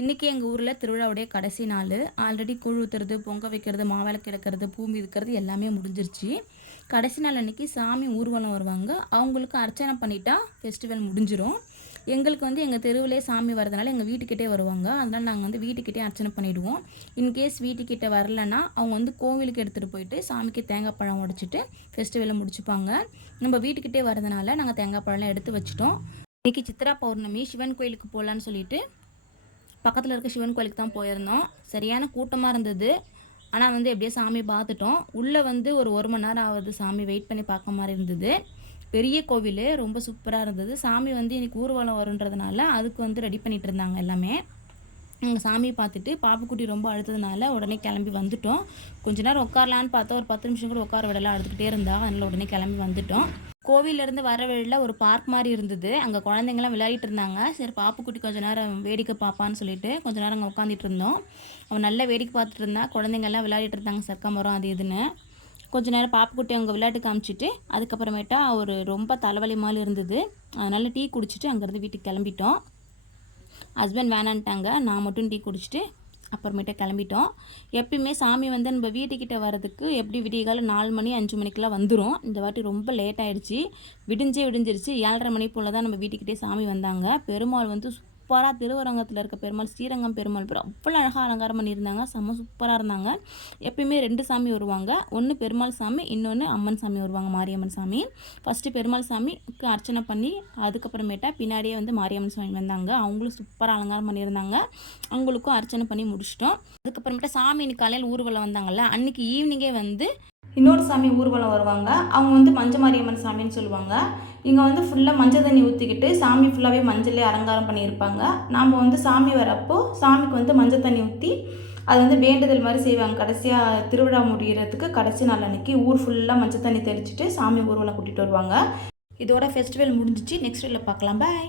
இன்றைக்கி எங்கள் ஊரில் திருவிழாவுடைய கடைசி நாள். ஆல்ரெடி கூழ் ஊற்றுறது, பொங்க வைக்கிறது, மாவிளக்கு எடுக்கிறது, பூ மிதிக்கிறது எல்லாமே முடிஞ்சிருச்சு. கடைசி நாள் அன்றைக்கி சாமி ஊர்வலம் வருவாங்க. அவங்களுக்கு அர்ச்சனை பண்ணிட்டா ஃபெஸ்டிவல் முடிஞ்சிடும். எங்களுக்கு எங்கள் தெருவிலே சாமி வரதுனால எங்கள் வீட்டுக்கிட்டே வருவாங்க. அதனால் நாங்கள் வீட்டுக்கிட்டே அர்ச்சனை பண்ணிவிடுவோம். இன்கேஸ் வீட்டுக்கிட்ட வரலன்னா அவங்க கோவிலுக்கு எடுத்துகிட்டு போயிட்டு சாமிக்கு தேங்காய் பழம் உடைச்சிட்டு ஃபெஸ்டிவலை முடிச்சுப்பாங்க. நம்ம வீட்டுக்கிட்டே வரதுனால நாங்கள் தேங்காய் பழம்லாம் எடுத்து வச்சுட்டோம். இன்றைக்கி சித்ரா பௌர்ணமி, சிவன் கோயிலுக்கு போகலான்னு சொல்லிட்டு பக்கத்தில் இருக்க சிவன் கோயிலுக்கு தான் போயிருந்தோம். சரியான கூட்டமாக இருந்தது. ஆனால் எப்படியே சாமி பார்த்துட்டோம். உள்ளே ஒரு மணி நேரம் ஆகுது சாமி வெயிட் பண்ணி பார்க்க மாதிரி இருந்தது. பெரிய கோவில், ரொம்ப சூப்பராக இருந்தது. சாமி இன்றைக்கி ஊர்வலம் வருன்றதுனால அதுக்கு ரெடி பண்ணிகிட்டு இருந்தாங்க எல்லாமே. நாங்கள் சாமியை பார்த்துட்டு பாப்புக்குட்டி ரொம்ப அழுத்ததுனால உடனே கிளம்பி வந்துட்டோம். கொஞ்ச நேரம் உட்காரலான்னு பார்த்தா ஒரு 10 நிமிஷம் கூட உட்கார விடலாம், அழுதுகிட்டே இருந்தா. அதனால் உடனே கிளம்பி வந்துட்டோம். கோவிலேருந்து வர வழியில் ஒரு பார்க் மாதிரி இருந்தது. அங்கே குழந்தைங்களாம் விளையாடிட்டு இருந்தாங்க. சரி பாப்புக்குட்டி கொஞ்சம் நேரம் வேடிக்கை பார்ப்பான்னு சொல்லிட்டு கொஞ்சம் நேரம் அங்கே உட்காந்துட்டு இருந்தோம். அவன் நல்லா வேடிக்கை பார்த்துட்டு இருந்தா. குழந்தைங்கள்லாம் விளையாடிட்டு இருந்தாங்க, சர்க்கா மரம் அது இதுன்னு. கொஞ்சம் நேரம் பாப்புக்குட்டி அவங்க விளையாட்டு காமிச்சிட்டு அதுக்கப்புறமேட்டா ஒரு ரொம்ப தலைவலி மாதிரி இருந்தது. அதனால் டீ குடிச்சிட்டு அங்கேருந்து வீட்டுக்கு கிளம்பிட்டோம். ஹஸ்பண்ட் வேணான்ட்டாங்க. நான் மட்டும் டீ குடிச்சிட்டு அப்புறமேட்டு கிளம்பிட்டோம். எப்பயுமே சாமி நம்ம வீட்டுக்கிட்ட வரதுக்கு எப்படி விடியகால 4 மணி 5 மணிக்கெலாம் வந்துடும். இந்த வாட்டி ரொம்ப லேட் ஆகிடுச்சி. விடிஞ்சிருச்சு. 7:30 மணி போல் தான் நம்ம வீட்டுக்கிட்டே சாமி வந்தாங்க. பெருமாள் சூப்பராக திருவரங்கத்தில் இருக்க பெருமாள், ஸ்ரீரங்கம் பெருமாள் பேர் அவ்வளோ அழகாக அலங்காரம் பண்ணியிருந்தாங்க. செம்ம சூப்பராக இருந்தாங்க. எப்பயுமே 2 சாமி வருவாங்க. ஒன்று பெருமாள் சாமி, இன்னொன்று அம்மன் சாமி வருவாங்க, மாரியம்மன் சாமி. ஃபஸ்ட்டு பெருமாள் சாமிக்கு அர்ச்சனை பண்ணி அதுக்கப்புறமேட்டா பின்னாடியே மாரியம்மன் சாமி வந்தாங்க. அவங்களும் சூப்பராக அலங்காரம் பண்ணியிருந்தாங்க. அவங்களுக்கும் அர்ச்சனை பண்ணி முடிச்சிட்டோம். அதுக்கப்புறமேட்டா சாமி இன்னைக்கு காலையில் ஊர்வலம் வந்தாங்கல்ல, அன்றைக்கி ஈவினிங்கே இன்னொரு சாமி ஊர்வலம் வருவாங்க. அவங்க மஞ்ச மாரியம்மன் சாமின்னு சொல்லுவாங்க. இங்கே ஃபுல்லாக மஞ்சள் தண்ணி ஊற்றிக்கிட்டு சாமி ஃபுல்லாகவே மஞ்சளே அலங்காரம் பண்ணியிருப்பாங்க. நாம் சாமி வரப்போ சாமிக்கு மஞ்சள் தண்ணி ஊற்றி அது வேண்டுதல் மாதிரி செய்வாங்க. கடைசியாக திருவிழா முடிகிறதுக்கு கடைசி நாள் அன்றைக்கி ஊர் ஃபுல்லாக மஞ்சள் தண்ணி தெளிச்சுட்டு சாமி ஊர்வலம் கூட்டிகிட்டு வருவாங்க. இதோட ஃபெஸ்டிவல் முடிஞ்சிச்சு. நெக்ஸ்ட் வீடியோவில் பார்க்கலாம். பாய்.